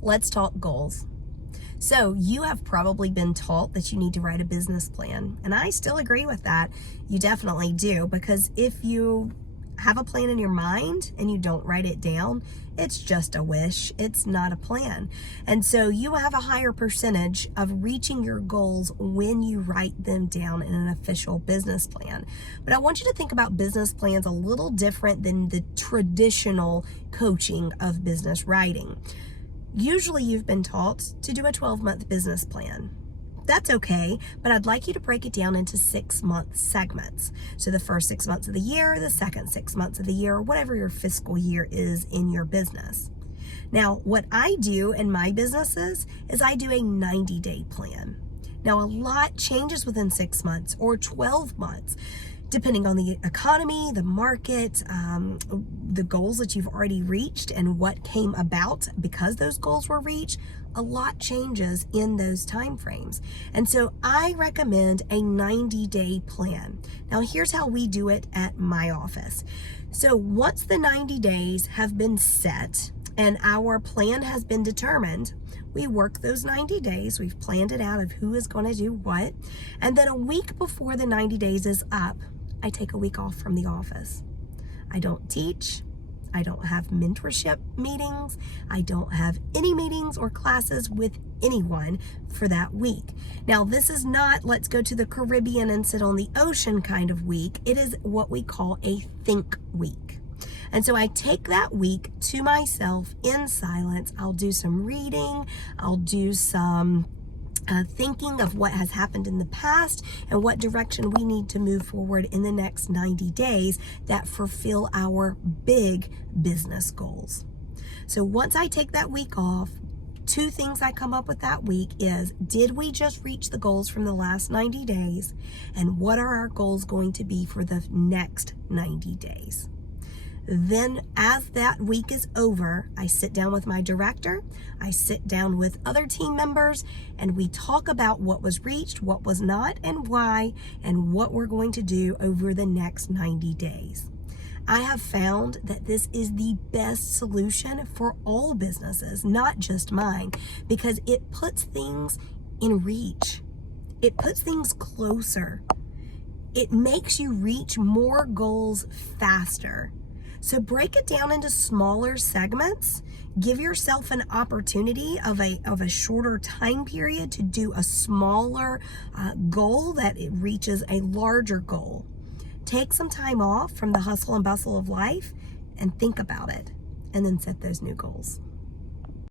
Let's talk goals. So you have probably been taught that you need to write a business plan. And I still agree with that. You definitely do, because if you have a plan in your mind and you don't write it down, it's just a wish. It's not a plan. And so you have a higher percentage of reaching your goals when you write them down in an official business plan. But I want you to think about business plans a little different than the traditional coaching of business writing. Usually you've been taught to do a 12-month business plan. That's okay, but I'd like you to break it down into 6-month segments. So the first 6 months of the year, the second 6 months of the year, whatever your fiscal year is in your business. Now, what I do in my businesses is I do a 90-day plan. Now, a lot changes within 6 months or 12 months, depending on the economy, the market, the goals that you've already reached and what came about because those goals were reached. A lot changes in those time frames. And so I recommend a 90-day plan. Now, here's how we do it at my office. So once the 90 days have been set and our plan has been determined, we work those 90 days. We've planned it out of who is going to do what. And then a week before the 90 days is up, I take a week off from the office. I don't teach. I don't have mentorship meetings. I don't have any meetings or classes with anyone for that week. Now, this is not let's go to the Caribbean and sit on the ocean kind of week. It is what we call a think week. And so I take that week to myself in silence. I'll do some reading. I'll do some thinking of what has happened in the past and what direction we need to move forward in the next 90 days that fulfill our big business goals. So once I take that week off, 2 things I come up with that week is, did we just reach the goals from the last 90 days? And what are our goals going to be for the next 90 days? Then as that week is over, I sit down with my director, I sit down with other team members, and we talk about what was reached, what was not, and why, and what we're going to do over the next 90 days. I have found that this is the best solution for all businesses, not just mine, because it puts things in reach. It puts things closer. It makes you reach more goals faster. So break it down into smaller segments. Give yourself an opportunity of a shorter time period to do a smaller goal that it reaches a larger goal. Take some time off from the hustle and bustle of life and think about it, and then set those new goals.